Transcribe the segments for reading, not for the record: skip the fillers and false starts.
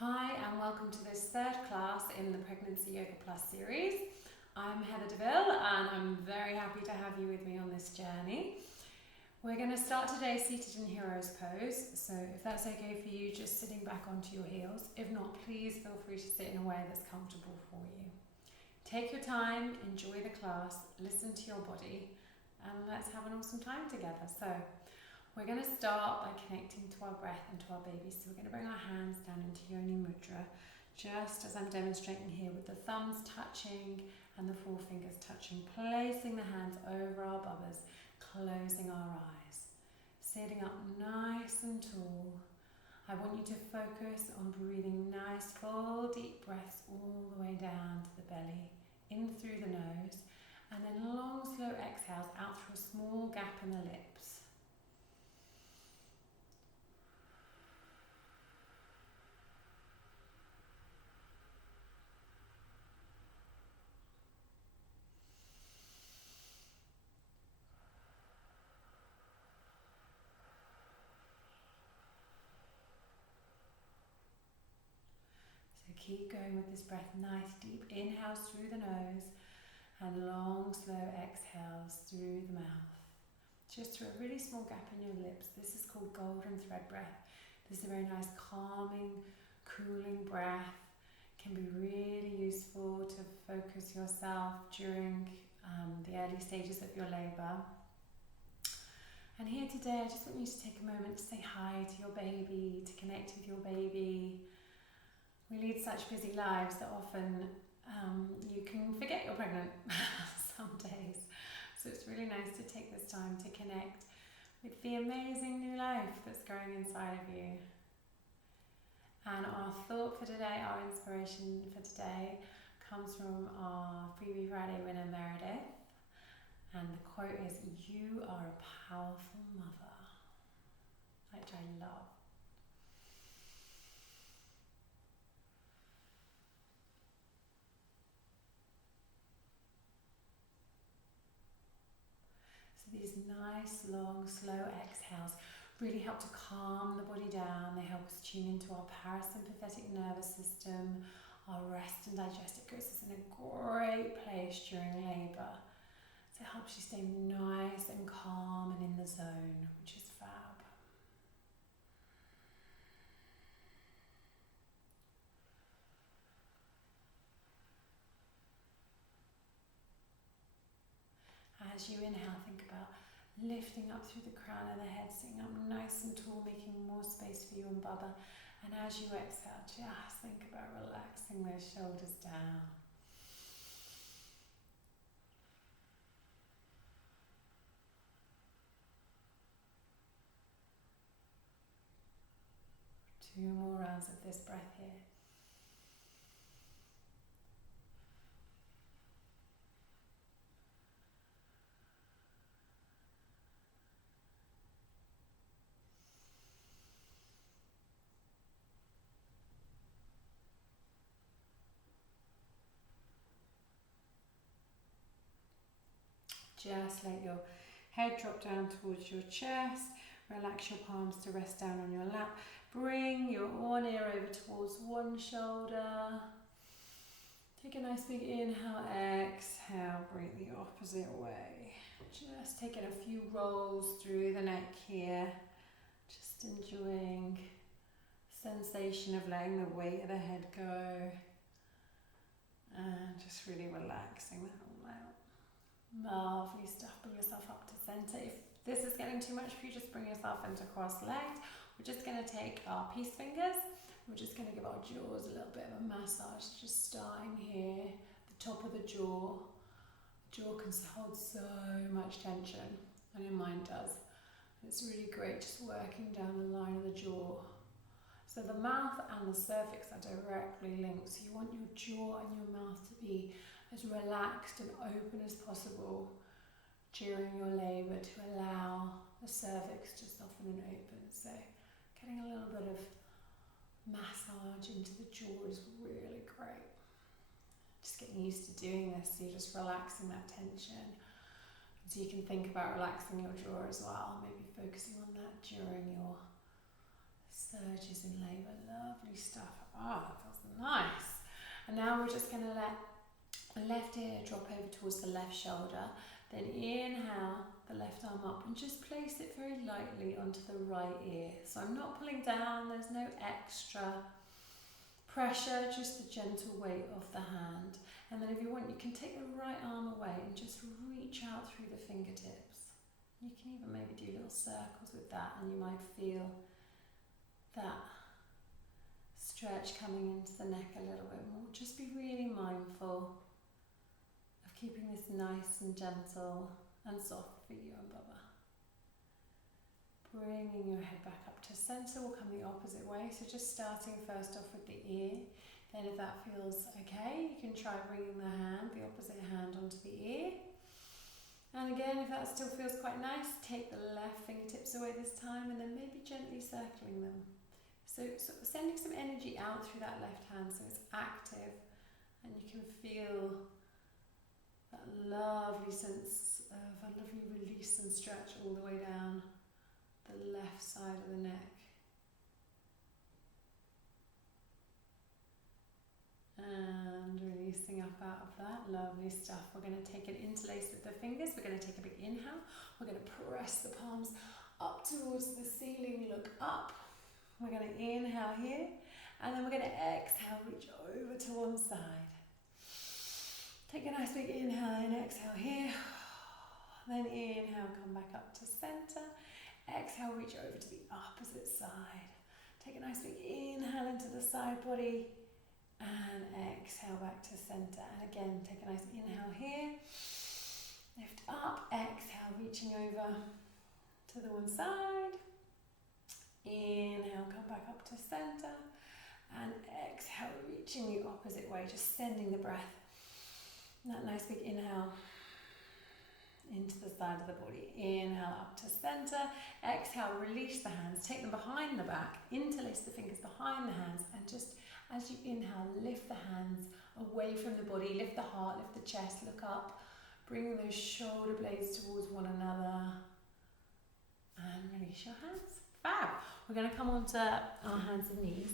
Hi and welcome to this third class in the Pregnancy Yoga Plus series. I'm Deaville and I'm very happy to have you with me on this journey. We're going to start today seated in Hero's Pose, so if that's okay for you, just sitting back onto your heels. If not, please feel free to sit in a way that's comfortable for you. Take your time, enjoy the class, listen to your body, and let's have an awesome time together. So we're going to start by connecting to our breath and to our babies. So we're going to bring our hands down into Yoni Mudra, just as I'm demonstrating here, with the thumbs touching and the forefingers touching, placing the hands over our bubbas, closing our eyes, sitting up nice and tall. I want you to focus on breathing nice, full, deep breaths all the way down to the belly, in through the nose, and then long, slow exhales out through a small gap in the lips. Keep going with this breath, nice deep inhales through the nose and long slow exhales through the mouth. Just through a really small gap in your lips. This is called golden thread breath. This is a very nice calming, cooling breath. Can be really useful to focus yourself during the early stages of your labour. And here today I just want you to take a moment to say hi to your baby, to connect with your baby. We lead such busy lives that often you can forget you're pregnant some days. So it's really nice to take this time to connect with the amazing new life that's growing inside of you. And our thought for today, our inspiration for today, comes from our Freebie Friday winner Meredith. And the quote is, "You are a powerful mother," which I love. These nice, long, slow exhales really help to calm the body down. They help us tune into our parasympathetic nervous system, our rest and digest. It puts us in a great place during labour. So it helps you stay nice and calm and in the zone, which is fab. As you inhale, think about lifting up through the crown of the head, sitting up nice and tall, making more space for you and Bubba. And as you exhale, just think about relaxing those shoulders down. Two more rounds of this breath here. Just let your head drop down towards your chest. Relax your palms to rest down on your lap. Bring your one ear over towards one shoulder. Take a nice big inhale, exhale, bring it the opposite way. Just taking a few rolls through the neck here. Just enjoying the sensation of letting the weight of the head go. And just really relaxing that all out. Lovely stuff. Bring yourself up to centre. If this is getting too much for you, just bring yourself into cross-legged. We're just going to take our peace fingers. We're just going to give our jaws a little bit of a massage. Just starting here, the top of the jaw. The jaw can hold so much tension, and your mind does. It's really great just working down the line of the jaw. So the mouth and the cervix are directly linked. So you want your jaw and your mouth to be as relaxed and open as possible during your labour to allow the cervix to soften and open. So getting a little bit of massage into the jaw is really great. Just getting used to doing this, so you're just relaxing that tension. So you can think about relaxing your jaw as well, maybe focusing on that during your surges in labour. Lovely stuff. Ah, that feels nice. And now we're just going to let the left ear drop over towards the left shoulder. Then inhale the left arm up and just place it very lightly onto the right ear. So I'm not pulling down, there's no extra pressure, just the gentle weight of the hand. And then if you want, you can take the right arm away and just reach out through the fingertips. You can even maybe do little circles with that, and you might feel that stretch coming into the neck a little bit more. Just be really mindful of keeping this nice and gentle and soft for you and Baba. Bringing your head back up to centre, we'll come the opposite way. So just starting first off with the ear. Then if that feels okay, you can try bringing the opposite hand onto the ear. And again, if that still feels quite nice, take the left fingertips away this time and then maybe gently circling them. So sending some energy out through that left hand so it's active and you can feel that lovely sense of a lovely release and stretch all the way down the left side of the neck. And releasing up out of that, lovely stuff. We're going to take an interlace with the fingers. We're going to take a big inhale. We're going to press the palms up towards the ceiling, look up. We're going to inhale here, and then we're going to exhale, reach over to one side. Take a nice big inhale and exhale here. Then inhale, come back up to center. Exhale, reach over to the opposite side. Take a nice big inhale into the side body and exhale back to center. And again, take a nice inhale here. Lift up, exhale, reaching over to the one side. Inhale, come back up to center. And exhale, reaching the opposite way, just sending the breath. That nice big inhale into the side of the body. Inhale up to center. Exhale, release the hands, take them behind the back, interlace the fingers behind the hands, and just as you inhale, lift the hands away from the body, lift the heart, lift the chest, look up, bring those shoulder blades towards one another, and release your hands. Fab! We're going to come onto our hands and knees.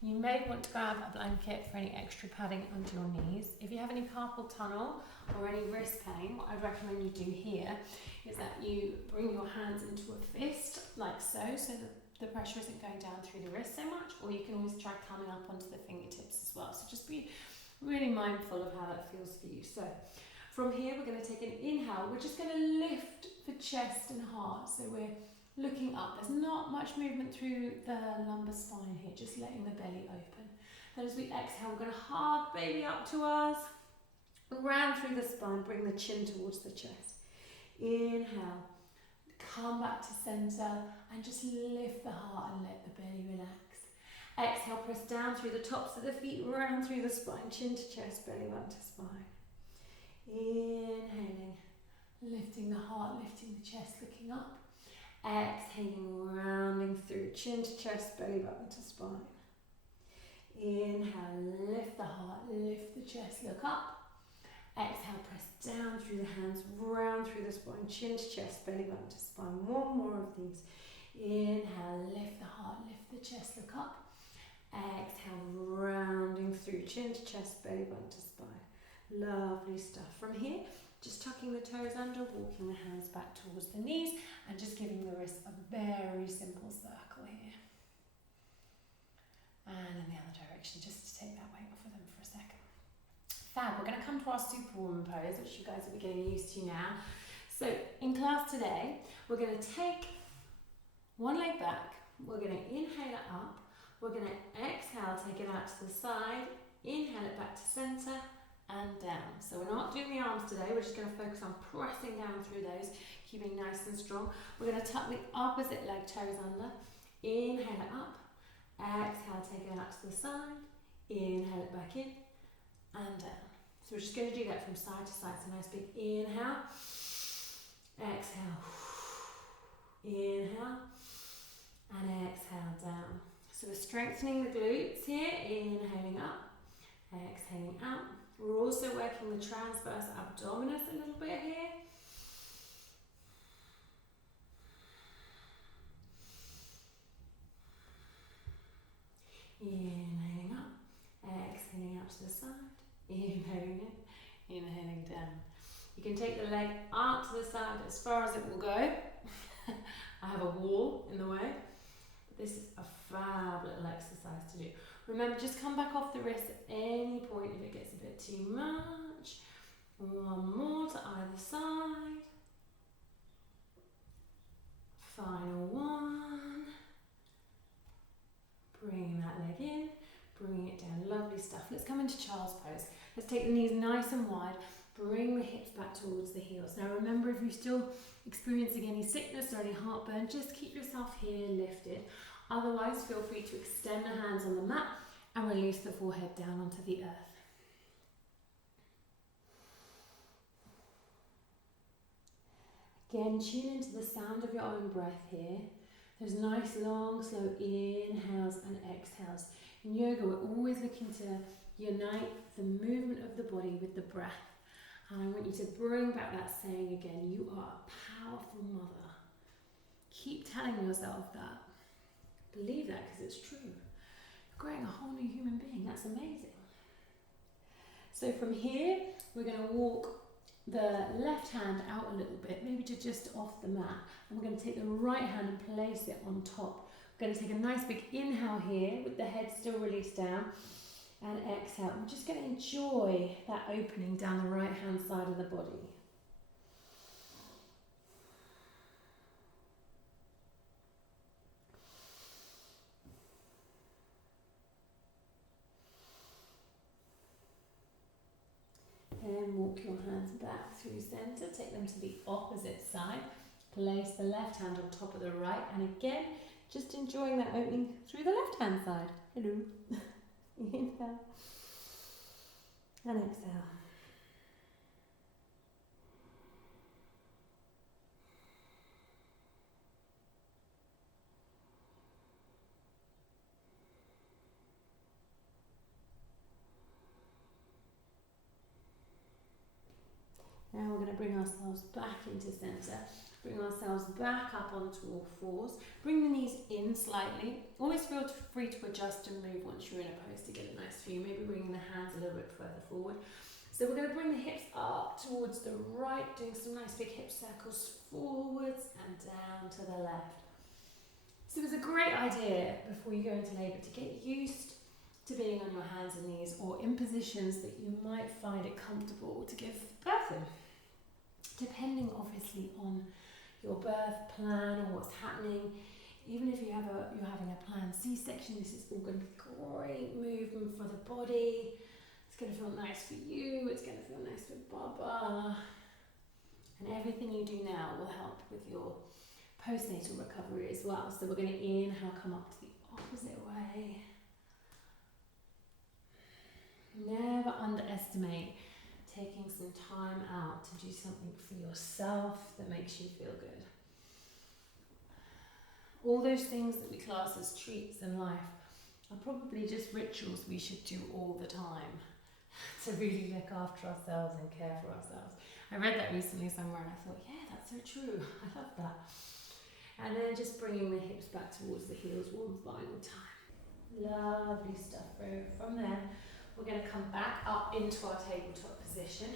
You may want to grab a blanket for any extra padding under your knees. If you have any carpal tunnel or any wrist pain, what I'd recommend you do here is that you bring your hands into a fist, like so that the pressure isn't going down through the wrist so much, or you can always try coming up onto the fingertips as well. So just be really mindful of how that feels for you. So from here, we're going to take an inhale. We're just going to lift the chest and heart. So we're looking up. There's not much movement through the lumbar spine here, just letting the belly open. Then as we exhale, we're going to hug baby up to us. Round through the spine, bring the chin towards the chest. Inhale, come back to center and just lift the heart and let the belly relax. Exhale, press down through the tops of the feet, round through the spine, chin to chest, belly button to spine. Inhaling, lifting the heart, lifting the chest, looking up. Exhaling, rounding through, chin to chest, belly button to spine. Inhale, lift the heart, lift the chest, look up. Exhale, press down through the hands, round through the spine, chin to chest, belly button to spine. One more of these. Inhale, lift the heart, lift the chest, look up. Exhale, rounding through, chin to chest, belly button to spine. Lovely stuff. From here, just tucking the toes under, walking the hands back towards the knees, and just giving the wrists a very simple circle here. And in the other direction, just to take that weight off of them for a second. Fab, we're going to come to our Superwoman pose, which you guys will be getting used to now. So in class today, we're going to take one leg back, we're going to inhale it up, we're going to exhale, take it out to the side, inhale it back to center, and down. So we're not doing the arms today, we're just going to focus on pressing down through those, keeping nice and strong. We're going to tuck the opposite leg toes under, inhale it up, exhale, take it out to the side, inhale it back in, and down. So we're just going to do that from side to side. So nice big inhale, exhale, inhale, and exhale down. So we're strengthening the glutes here, inhaling up, exhaling out. We're also working the transverse abdominis a little bit here. Inhaling up, exhaling out to the side, inhaling in, inhaling down. You can take the leg out to the side as far as it will go. I have a wall in the way. But this is a fab little exercise to do. Remember, just come back off the wrist at any point if it gets a bit too much. One more to either side. Final one. Bring that leg in, bring it down. Lovely stuff. Let's come into child's pose. Let's take the knees nice and wide. Bring the hips back towards the heels. Now remember, if you're still experiencing any sickness or any heartburn, just keep yourself here lifted. Otherwise, feel free to extend the hands on the mat and release the forehead down onto the earth. Again, tune into the sound of your own breath here. There's nice, long, slow inhales and exhales. In yoga, we're always looking to unite the movement of the body with the breath. And I want you to bring back that saying again, you are a powerful mother. Keep telling yourself that. Believe that because it's true. You're growing a whole new human being. That's amazing. So from here, we're going to walk the left hand out a little bit, maybe to just off the mat. And we're going to take the right hand and place it on top. We're going to take a nice big inhale here with the head still released down. And exhale. I'm just going to enjoy that opening down the right hand side of the body. And walk your hands back through centre. Take them to the opposite side. Place the left hand on top of the right. And again, just enjoying that opening through the left hand side. Hello. Inhale and exhale. Now we're going to bring ourselves back into centre. Bring ourselves back up onto all fours. Bring the knees in slightly. Always feel free to adjust and move once you're in a pose to get it nice for you. Maybe bringing the hands a little bit further forward. So we're going to bring the hips up towards the right, doing some nice big hip circles forwards and down to the left. So it's a great idea before you go into labour to get used to being on your hands and knees or in positions that you might find it comfortable to give birth in. Depending obviously on your birth plan or what's happening. Even if you're having a planned C-section, this is all going to be great movement for the body. It's going to feel nice for you, it's going to feel nice for Baba. And everything you do now will help with your postnatal recovery as well. So we're going to inhale, come up to the opposite way. Never underestimate taking some time out to do something for yourself that makes you feel good. All those things that we class as treats in life are probably just rituals we should do all the time to really look after ourselves and care for ourselves. I read that recently somewhere and I thought, yeah, that's so true. I love that. And then just bringing the hips back towards the heels one final time. Lovely stuff. From there, we're going to come back up into our tabletop position.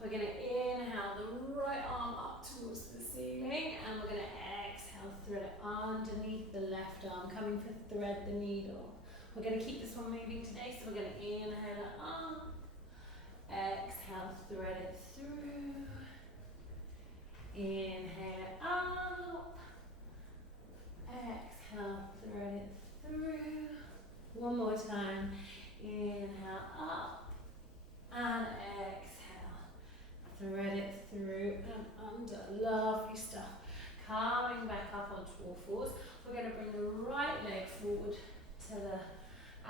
We're going to inhale the right arm up towards the ceiling and we're going to exhale, thread it underneath the left arm, coming for thread the needle. We're going to keep this one moving today, so we're going to inhale it up, exhale, thread it through, inhale it up, exhale, thread it through. One more time. Inhale up and exhale. Thread it through and under. Lovely stuff. Coming back up onto all fours. We're going to bring the right leg forward to the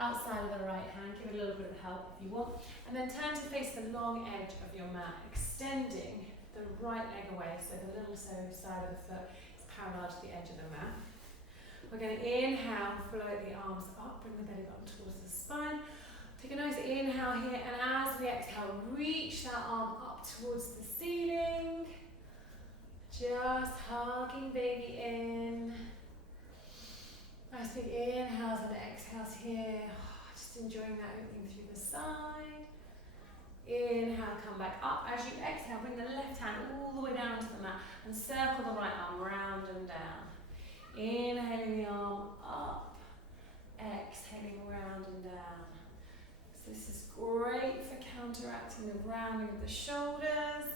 outside of the right hand. Give it a little bit of help if you want. And then turn to face the long edge of your mat, extending the right leg away so the little toe side of the foot is parallel to the edge of the mat. We're going to inhale, float the arms up, bring the belly button towards the spine. Take a nice inhale here, and as we exhale, reach that arm up towards the ceiling. Just hugging baby in. Nice big inhales and exhales here. Just enjoying that opening through the side. Inhale, come back up. As you exhale, bring the left hand all the way down to the mat and circle the right arm round and down. Inhaling the arm up, exhaling round and down. So this is great for counteracting the rounding of the shoulders,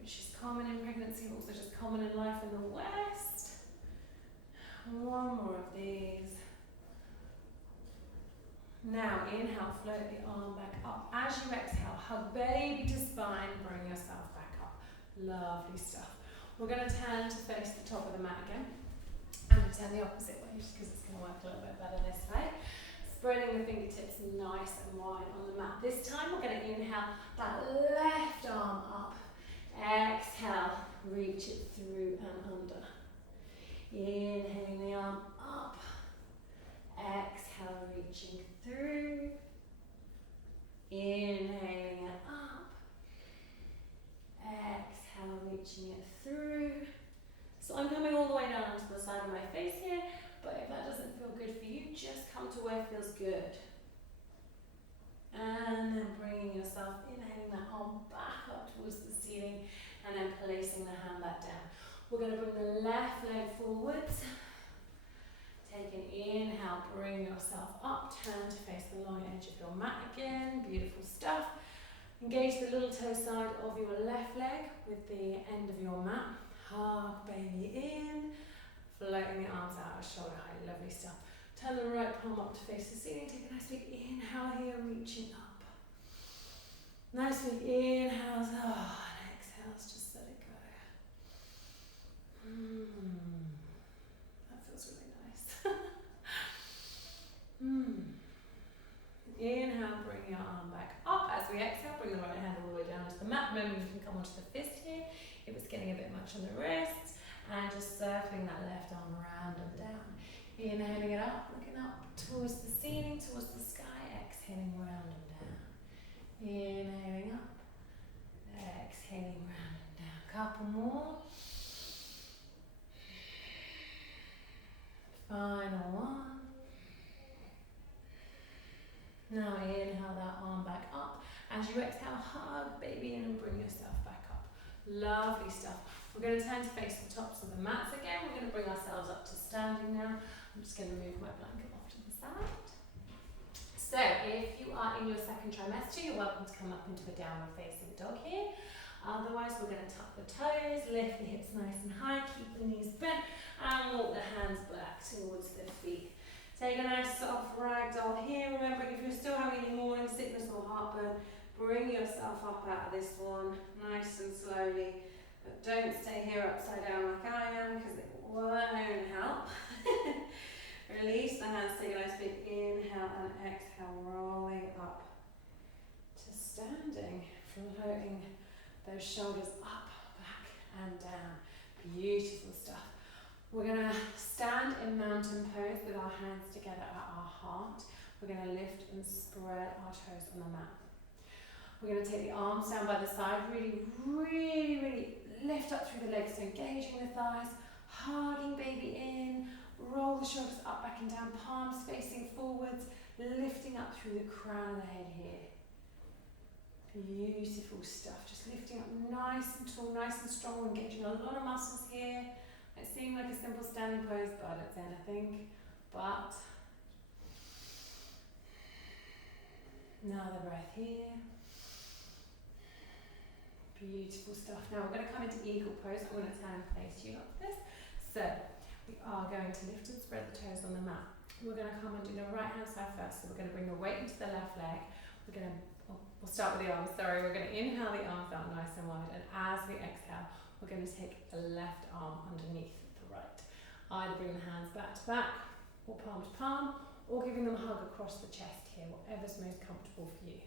which is common in pregnancy, but also just common in life in the West. One more of these. Now inhale, float the arm back up. As you exhale, hug baby to spine, bring yourself back up. Lovely stuff. We're going to turn to face the top of the mat again. And turn the opposite way just because it's going to work a little bit better this way. Spreading the fingertips nice and wide on the mat. This time we're going to inhale that left arm up. Exhale, reach it through and under. Inhaling the arm up. Exhale, reaching through. Inhaling it up. Exhale, reaching it through. So I'm coming all the way down onto the side of my face here, but if that doesn't feel good for you, just come to where it feels good. And then bringing yourself, inhaling that arm back up towards the ceiling, and then placing the hand back down. We're going to bring the left leg forwards. Take an inhale, bring yourself up, turn to face the long edge of your mat again. Beautiful stuff. Engage the little toe side of your left leg with the end of your mat. Hug baby in, floating the arms out at shoulder height. Lovely stuff. Turn the right palm up to face the ceiling. Take a nice big inhale here, reaching up. Nice big inhales, and exhales, just let it go. That feels really nice. Inhale, bring your arm back up. As we exhale, bring the right hand all the way down to the mat. Remember, you can come onto the fist here if it's getting a bit much on the wrist. And just circling that left arm around and down. Inhaling it up, looking up towards the ceiling, towards the sky. Exhaling round and down. Inhaling up. Exhaling round and down. Couple more. Final one. Now inhale that arm back up. As you exhale, hug baby in and bring yourself back up. Lovely stuff. We're going to turn to face the tops of the mats again. We're going to bring ourselves up to standing now. I'm just going to move my blanket off to the side. So if you are in your second trimester, you're welcome to come up into a downward facing dog here. Otherwise, we're going to tuck the toes, lift the hips nice and high, keep the knees bent, and walk the hands back towards the feet. Take a nice soft ragdoll here. Remembering if you're still having any morning sickness or heartburn, bring yourself up out of this one nice and slowly. But don't stay here upside down like I am because it won't help. Release the hands, take a nice big inhale and exhale, rolling up to standing, floating those shoulders up, back and down. Beautiful stuff. We're going to stand in mountain pose with our hands together at our heart. We're going to lift and spread our toes on the mat. We're going to take the arms down by the side, really, really, really lift up through the legs, so engaging the thighs, hugging baby in, roll the shoulders up, back and down, palms facing forwards, lifting up through the crown of the head here. Beautiful stuff, just lifting up nice and tall, nice and strong, engaging a lot of muscles here. It seems like a simple standing pose, but it's anything but. Another breath here. Beautiful stuff. Now we're going to come into eagle pose. I'm going to turn and face you like this. So we are going to lift and spread the toes on the mat. We're going to come and do the right hand side first. So we're going to bring the weight into the left leg. We're going to, we'll start with the arms, sorry. We're going to inhale the arms out nice and wide. And as we exhale, we're going to take the left arm underneath the right. Either bring the hands back to back, or palm to palm, or giving them a hug across the chest here, whatever's most comfortable for you.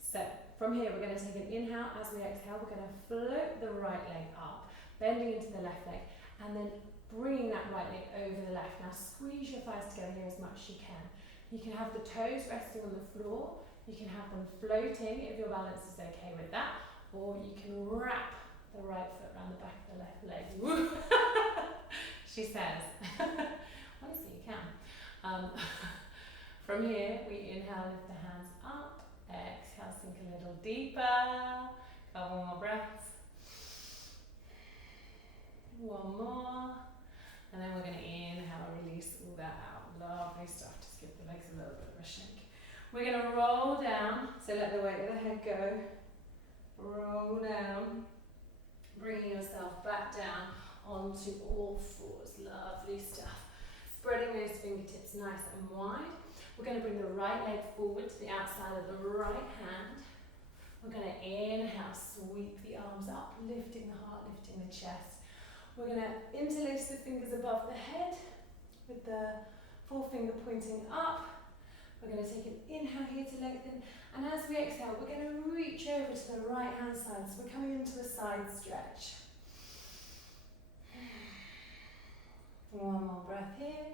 So from here, we're going to take an inhale. As we exhale, we're going to float the right leg up, bending into the left leg, and then bringing that right leg over the left. Now squeeze your thighs together here as much as you can. You can have the toes resting on the floor. You can have them floating if your balance is okay with that, or you can wrap the right foot around the back of the left leg. She says. Honestly, you can. From here, we inhale, lift the hands up. Exhale, sink a little deeper. Couple more breaths. One more. And then we're going to inhale, release all that out. Lovely stuff. Just give the legs a little bit of a shake. We're going to roll down. So let the weight of the head go. Roll down. Bringing yourself back down onto all fours. Lovely stuff. Spreading those fingertips nice and wide. We're going to bring the right leg forward to the outside of the right hand. We're going to inhale, sweep the arms up, lifting the heart, lifting the chest. We're going to interlace the fingers above the head with the forefinger pointing up. We're going to take an inhale here to lengthen. And as we exhale, we're going to reach over to the right hand side. So we're coming into a side stretch. One more breath here.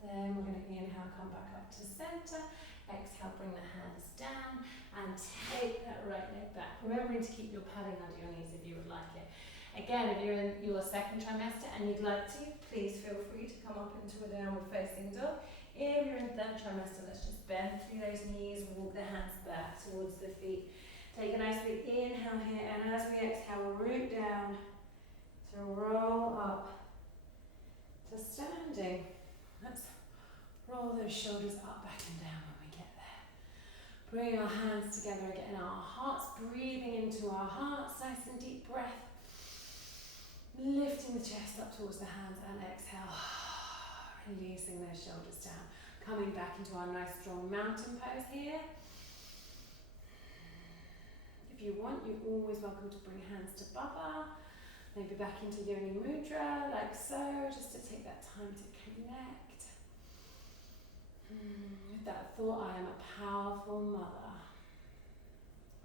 Then we're going to inhale, come back up to center. Exhale, bring the hands down and take that right leg back. Remembering to keep your padding under your knees if you would like it. Again, if you're in your second trimester and you'd like to, please feel free to come up into a downward facing dog. If you're in third trimester, let's just bend through those knees, walk the hands back towards the feet. Take a nice big inhale here, and as we exhale, root down to roll up to standing. Let's roll those shoulders up, back and down when we get there. Bring our hands together again, our hearts breathing into our hearts, nice and deep breath. Lifting the chest up towards the hands and exhale. Releasing those shoulders down. Coming back into our nice strong mountain pose here. If you want, you're always welcome to bring hands to Baba. Maybe back into Yoni Mudra, like so, just to take that time to connect. With that thought, I am a powerful mother.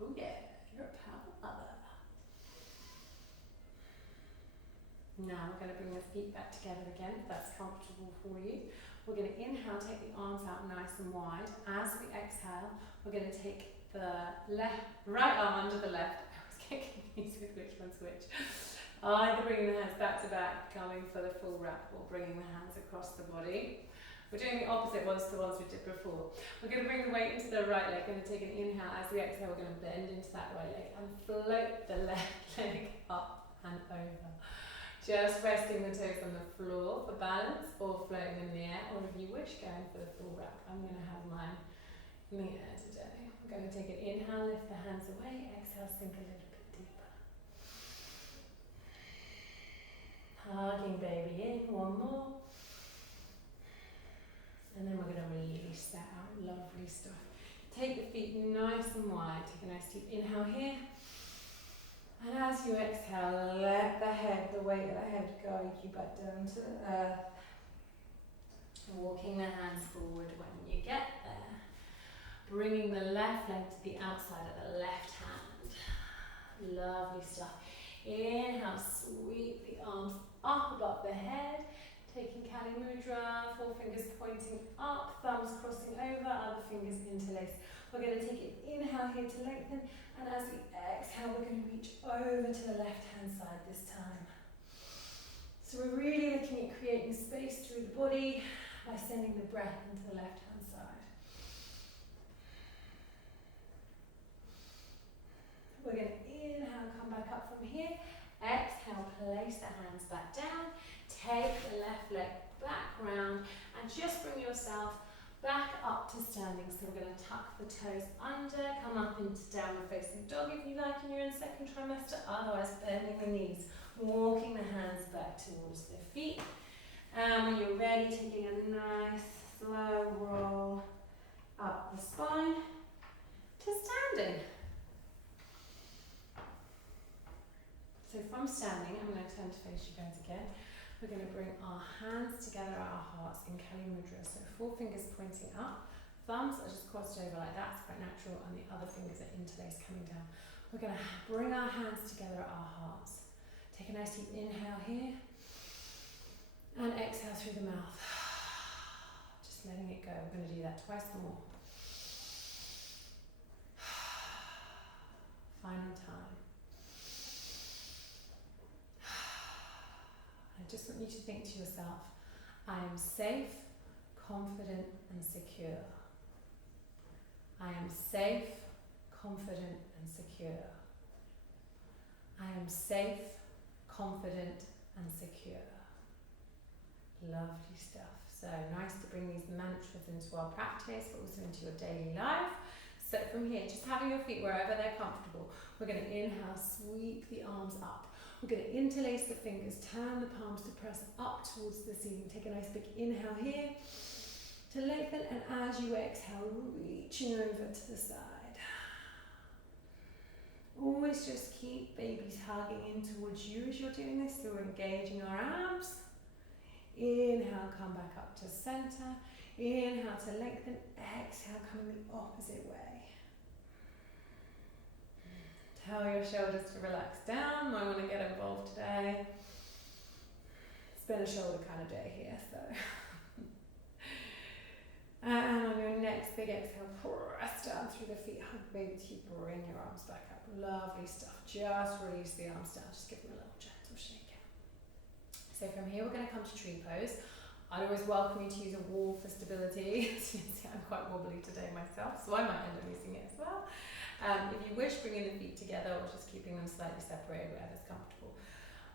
Oh yeah, you're a powerful mother. Now we're going to bring the feet back together again, if that's comfortable for you. We're going to inhale, take the arms out nice and wide. As we exhale, we're going to take the right arm under the left. I always get confused with which one's which. Either bringing the hands back to back, coming for the full wrap, or bringing the hands across the body. We're doing the opposite ones to the ones we did before. We're going to bring the weight into the right leg. We're going to take an inhale. As we exhale, we're going to bend into that right leg and float the left leg up and over. Just resting the toes on the floor for balance, or floating in the air, or if you wish, going for the full wrap. I'm going to have mine in the air today. I'm going to take an inhale, lift the hands away, exhale, sink a little bit deeper. Hugging baby in, one more. And then we're going to release that out. Lovely stuff. Take the feet nice and wide. Take a nice deep inhale here. And as you exhale, let the weight of the head guide you back down to the earth. Walking the hands forward when you get there. Bringing the left leg to the outside of the left hand. Lovely stuff. Inhale, sweep the arms up above the head. Taking Kali Mudra, four fingers pointing up, thumbs crossing over, other fingers interlaced. We're going to take an inhale here to lengthen, and as we exhale, we're going to reach over to the left-hand side this time. So we're really looking at creating space through the body by sending the breath into the left-hand side. We're going to inhale, come back up from here. Exhale, place the hands back down. Take the left leg back round and just bring yourself back up to standing. So we're going to tuck the toes under, come up into downward facing dog if you like and you're in second trimester, otherwise bending the knees, walking the hands back towards the feet. And when you're ready, taking a nice slow roll up the spine to standing. So from standing, I'm going to turn to face you guys again. We're going to bring our hands together at our hearts in Kali Mudra. So four fingers pointing up, thumbs are just crossed over like that, it's quite natural, and the other fingers are interlaced coming down. We're going to bring our hands together at our hearts. Take a nice deep inhale here, and exhale through the mouth. Just letting it go. We're going to do that twice more. Final time. I just want you to think to yourself, I am safe, confident and secure. I am safe, confident and secure. I am safe, confident and secure. Lovely stuff. So nice to bring these mantras into our practice, but also into your daily life. So from here, just having your feet wherever they're comfortable, we're going to inhale, sweep the arms up. We're going to interlace the fingers, turn the palms to press up towards the ceiling. Take a nice big inhale here to lengthen, and as you exhale, reaching over to the side. Always just keep babies hugging in towards you as you're doing this, so we're engaging our abs. Inhale, come back up to center. Inhale to lengthen, exhale, coming the opposite way. Tell your shoulders to relax down. Might want to get involved today. It's been a shoulder kind of day here, so. And on your next big exhale, press down through the feet. Hug baby to bring your arms back up. Lovely stuff. Just release the arms down. Just give them a little gentle shake. So from here, we're going to come to tree pose. I'd always welcome you to use a wall for stability. As you can see, I'm quite wobbly today myself, so I might end up using it as well. If you wish, bringing the feet together or just keeping them slightly separated, whatever's comfortable.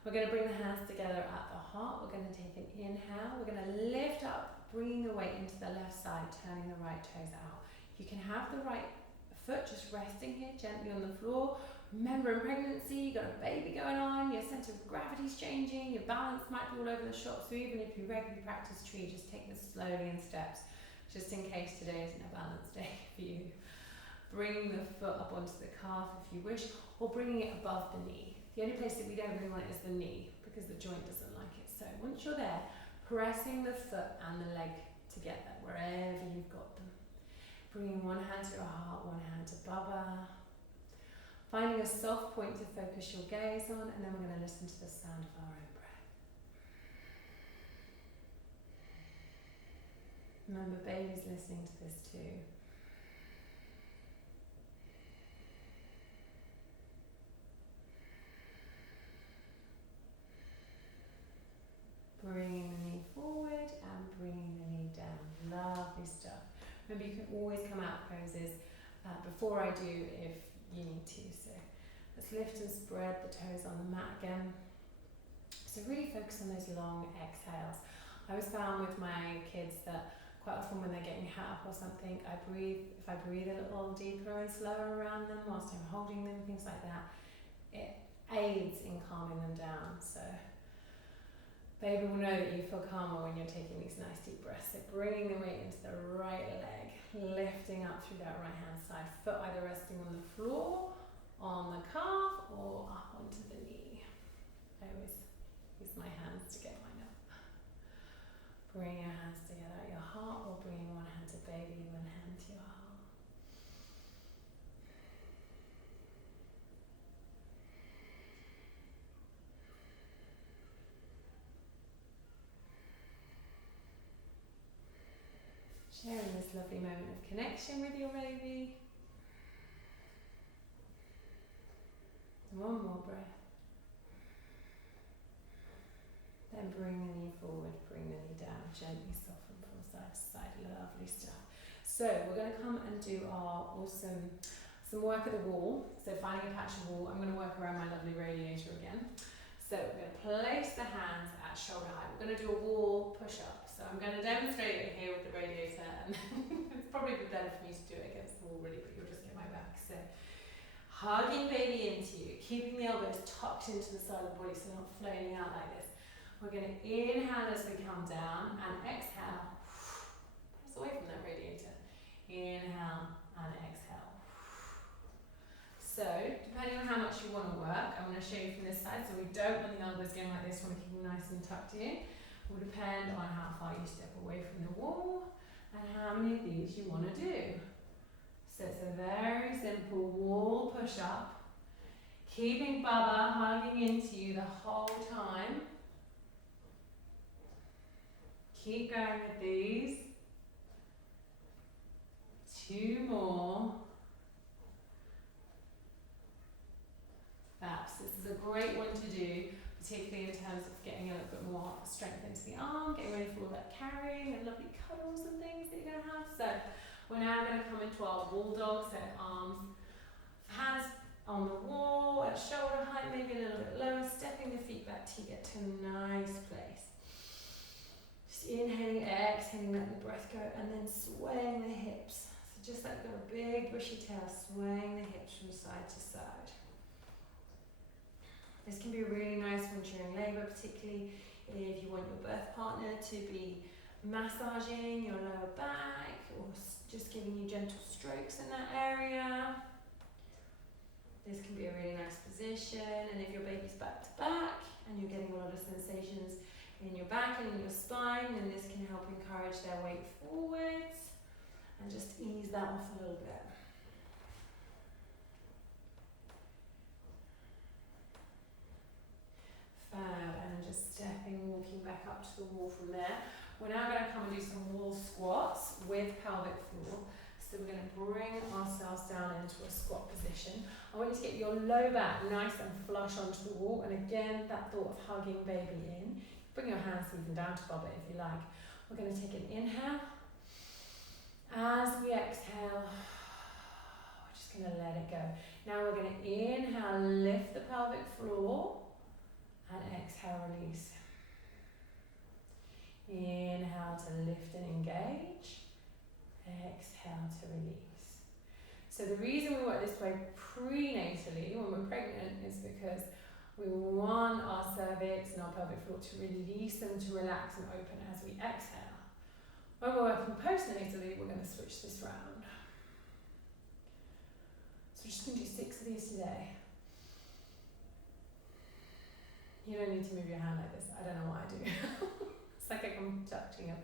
We're going to bring the hands together at the heart. We're going to take an inhale. We're going to lift up, bringing the weight into the left side, turning the right toes out. You can have the right foot just resting here gently on the floor. Remember, in pregnancy, you've got a baby going on, your centre of gravity's changing, your balance might be all over the shop, so even if you regularly practice tree, just take this slowly in steps, just in case today isn't a balance day for you. Bringing the foot up onto the calf if you wish, or bringing it above the knee. The only place that we don't really want it is the knee, because the joint doesn't like it. So once you're there, pressing the foot and the leg together, wherever you've got them. Bringing one hand to your heart, one hand to Baba. Finding a soft point to focus your gaze on, and then we're going to listen to the sound of our own breath. Remember, baby's listening to this too. Bringing the knee forward and bringing the knee down. Lovely stuff. Remember, you can always come out of poses before I do if you need to. So let's lift and spread the toes on the mat again. So really focus on those long exhales. I always found with my kids that quite often when they're getting hat up or something, if I breathe a little deeper and slower around them whilst I'm holding them, things like that, it aids in calming them down. So baby will know that you feel calmer when you're taking these nice deep breaths. So bringing the weight into the right leg, lifting up through that right hand side, foot either resting on the floor, on the calf, or up onto the knee. I always use my hands to get mine up. Bring your hands together at your heart, or bringing one hand to baby, one hand to your heart. Sharing this lovely moment of connection with your baby. One more breath. Then bring the knee forward, bring the knee down, gently soften from side to side. Lovely stuff. So we're going to come and do our some work at the wall. So finding a patch of wall. I'm going to work around my lovely radiator again. So we're going to place the hands at shoulder height. We're going to do a wall push-up. So I'm going to demonstrate it here with the radiator, and it's probably better for me to do it against the wall really, but you'll just get my back. So hugging baby into you, keeping the elbows tucked into the side of the body so they're not flailing out like this. We're going to inhale as we come down and exhale. Press away from that radiator. Inhale and exhale. So, depending on how much you want to work, I'm going to show you from this side. So we don't want the elbows going like this, we want to keep them nice and tucked in. Will depend on how far you step away from the wall and how many of these you want to do. So it's a very simple wall push-up, keeping Baba hugging into you the whole time. Keep going with these. 2 more. Fabs. This is a great one to do, particularly in terms of getting a little bit more strength into the arm, getting ready for all that carrying and lovely cuddles and things that you're going to have. So we're now going to come into our bulldog, so arms, hands on the wall, at shoulder height, maybe a little bit lower, stepping the feet back till you get to a nice place. Just inhaling, exhaling, let the breath go, and then swaying the hips. So just like you've got a big bushy tail, swaying the hips from side to side. This can be really nice when during labour, particularly if you want your birth partner to be massaging your lower back or just giving you gentle strokes in that area. This can be a really nice position, and if your baby's back to back and you're getting a lot of sensations in your back and in your spine, then this can help encourage their weight forwards and just ease that off a little bit. Fab, and just stepping, walking back up to the wall from there. We're now going to come and do some wall squats with pelvic floor. So we're going to bring ourselves down into a squat position. I want you to get your low back nice and flush onto the wall, and again that thought of hugging baby in. Bring your hands even down to bob it if you like. We're going to take an inhale. As we exhale, we're just going to let it go. Now we're going to inhale, lift the pelvic floor, and exhale, release. Inhale to lift and engage. Exhale to release. So the reason we work this way prenatally when we're pregnant is because we want our cervix and our pelvic floor to release them, to relax and open as we exhale. When we're working postnatally, we're going to switch this round. So we're just going to do 6 of these today. You don't need to move your hand like this. I don't know what I do. It's like I'm conducting a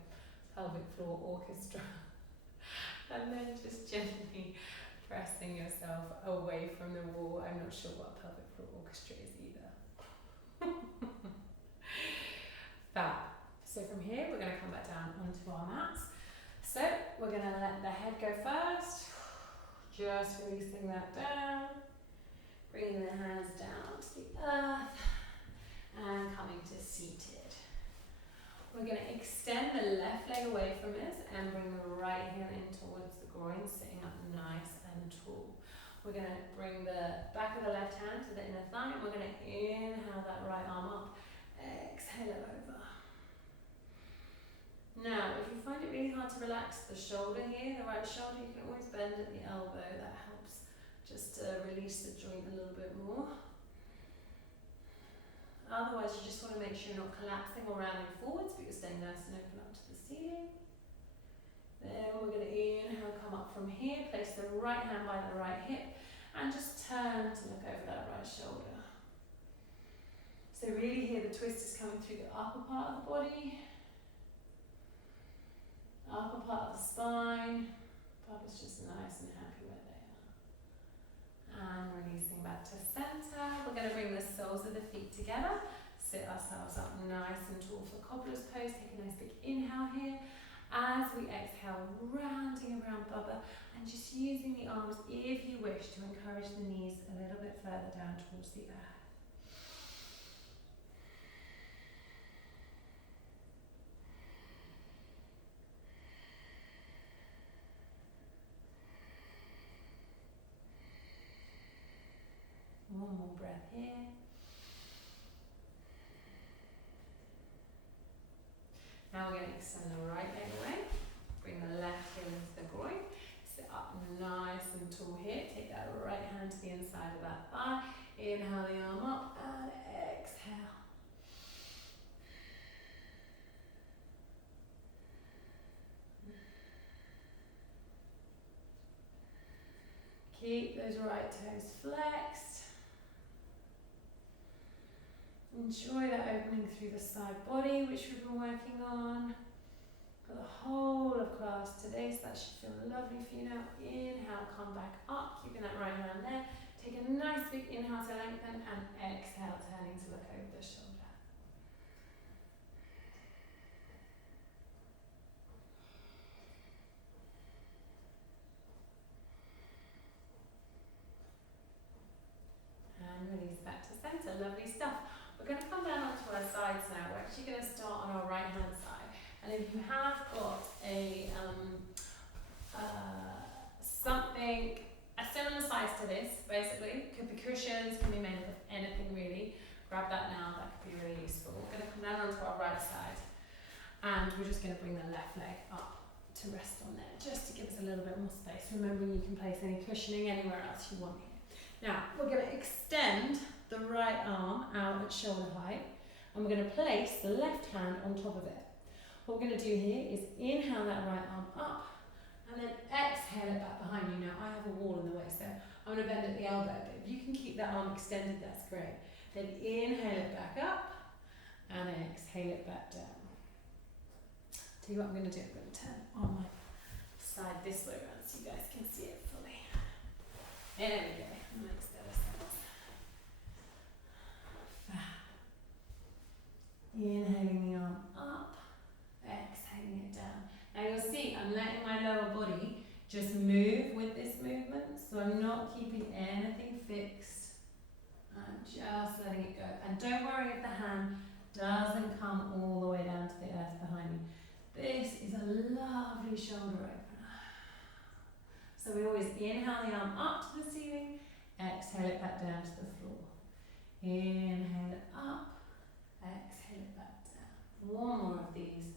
pelvic floor orchestra. And then just gently pressing yourself away from the wall. I'm not sure what a pelvic floor orchestra is either. Fab. So from here, we're going to come back down onto our mats. So we're going to let the head go first. Just releasing that down. Bringing the hands down to the earth. And coming to seated. We're going to extend the left leg away from us and bring the right heel in towards the groin, sitting up nice and tall. We're going to bring the back of the left hand to the inner thigh, and we're going to inhale that right arm up, exhale it over. Now, if you find it really hard to relax the shoulder here, the right shoulder, you can always bend at the elbow. That helps just to release the joint a little bit more. Otherwise, you just want to make sure you're not collapsing or rounding forwards, but you're staying nice and open up to the ceiling. Then we're going to inhale, come up from here, place the right hand by the right hip, and just turn to look over that right shoulder. So really here, the twist is coming through the upper part of the body, upper part of the spine. Papa's just nice and happy where they are. And releasing back to center. We're going to bring the soles of the feet together. Sit ourselves up nice and tall for cobbler's pose. Take a nice big inhale here. As we exhale, rounding around Bubba and just using the arms, if you wish, to encourage the knees a little bit further down towards the earth. One more breath here. Now we're going to extend the right leg away. Bring the left heel into the groin. Sit up nice and tall here. Take that right hand to the inside of that thigh. Inhale the arm up and exhale. Keep those right toes flexed. Enjoy that opening through the side body, which we've been working on for the whole of class today, so that should feel lovely for you now. Inhale, come back up, keeping that right hand there. Take a nice big inhale to lengthen, and exhale, turning to look over the shoulder. And release back to center. Lovely stuff. We're going to come down onto our sides now. We're actually going to start on our right hand if you have got a something a similar size to this, basically, could be cushions, can be made of anything really. Grab that now, that could be really useful. We're going to come down onto our right side, and we're just going to bring the left leg up to rest on there, just to give us a little bit more space. Remembering you can place any cushioning anywhere else you want here. Now, we're going to extend the right arm out at shoulder height, and we're going to place the left hand on top of it. What we're going to do here is inhale that right arm up, and then exhale it back behind you. Now, I have a wall in the way, so I'm going to bend at the elbow, but if you can keep that arm extended, that's great. Then inhale it back up, and exhale it back down. Tell you what I'm going to do, I'm going to turn on my side this way around so you guys can see it fully. There we go, that makes better sense. Inhaling the arm up, exhaling it down. Now you'll see I'm letting my lower body just move with this movement, so I'm not keeping anything fixed. I'm just letting it go. And don't worry if the hand doesn't come all the way down to the earth behind you. This is a lovely shoulder opener. So we always inhale the arm up to the ceiling, exhale it back down to the floor. Inhale it up, exhale it back down. One more of these.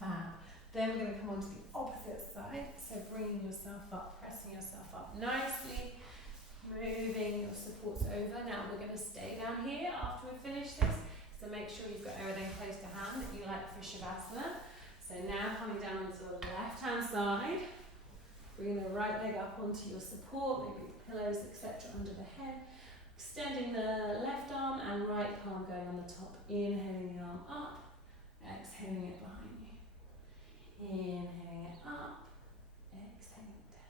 Fab. Then we're going to come on to the opposite side. So bringing yourself up, pressing yourself up nicely, moving your supports over. Now we're going to stay down here after we finish this. So make sure you've got everything close to hand that you like for Shavasana. So now coming down onto the left hand side, bringing the right leg up onto your support, maybe pillows, etc. under the head. Extending the left arm and right palm going on the top. Inhaling the arm up, exhaling it behind you. Inhaling it up, exhaling it down.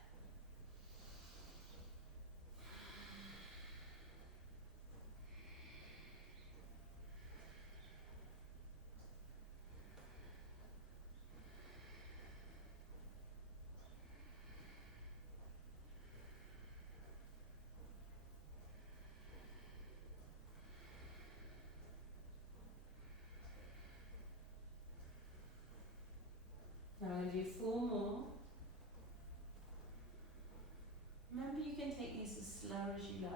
Now I'm going to do 4 more. Remember, you can take these as slow as you like.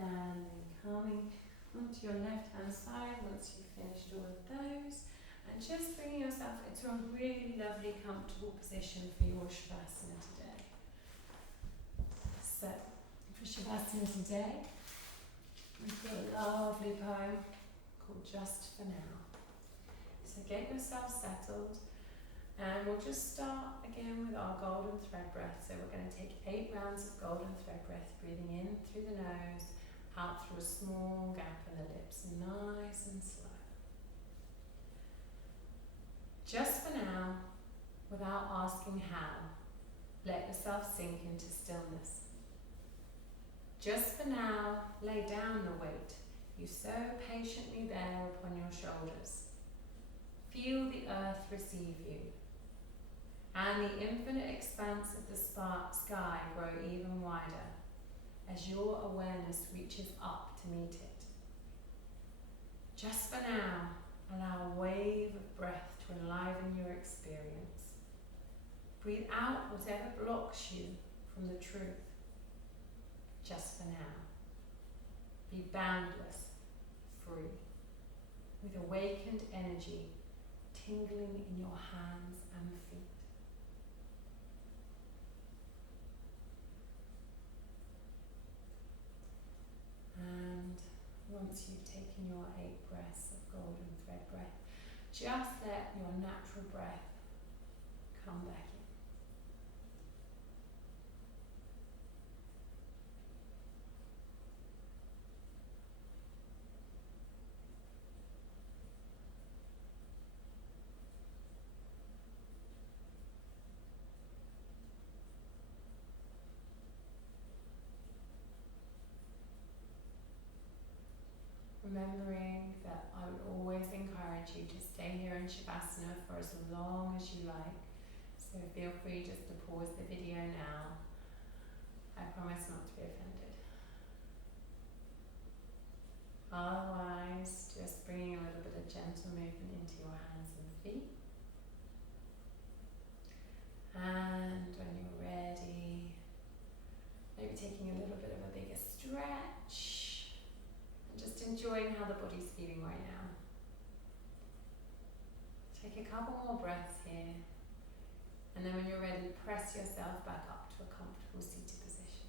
And then coming onto your left hand side once you've finished all of those, and just bringing yourself into a really lovely comfortable position for your Shavasana today. So for Shavasana today, we've got a lovely poem called Just For Now. So get yourself settled, and we'll just start again with our golden thread breath. So we're going to take 8 rounds of golden thread breath, breathing in through the nose, out through a small gap in the lips, nice and slow. Just for now, without asking how, let yourself sink into stillness. Just for now, lay down the weight you so patiently bear upon your shoulders. Feel the earth receive you, and the infinite expanse of the sky grow even wider as your awareness reaches up to meet it. Just for now, allow a wave of breath to enliven your experience. Breathe out whatever blocks you from the truth. Just for now. Be boundless, free, with awakened energy tingling in your hands and feet. And once you've taken your 8 breaths of golden thread breath, just let your natural breath come back in. encourage you to stay here in Shavasana for as long as you like. So feel free just to pause the video now. I promise not to be offended. Otherwise, just bringing a little bit of gentle movement into your hands and feet. And when you're ready, maybe taking a little bit of a bigger stretch and just enjoying how the body's feeling right now. Take a couple more breaths here, and then when you're ready, press yourself back up to a comfortable seated position.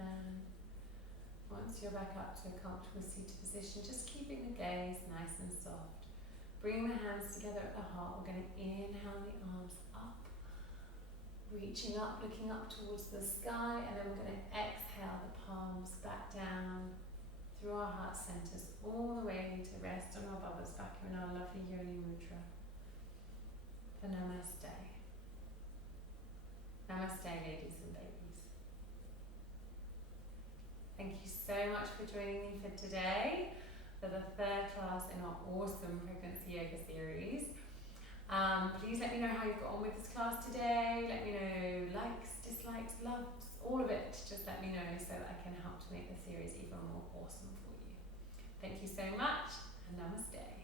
And once you're back up to a comfortable seated position, just keeping the gaze nice and soft. Bring the hands together at the heart. We're going to inhale the arms up, reaching up, looking up towards the sky, and then we're going to exhale the palms back down through our heart centers all the way to rest on our bubbles back in our lovely Yoni Mudra for Namaste. Namaste, ladies and babies. Thank you so much for joining me for today, for the third class in our awesome pregnancy yoga series. Please let me know how you've got on with this class today. Let me know likes, dislikes, loves, all of it. Just let me know so that I can help to make the series even more awesome for you. Thank you so much, and namaste.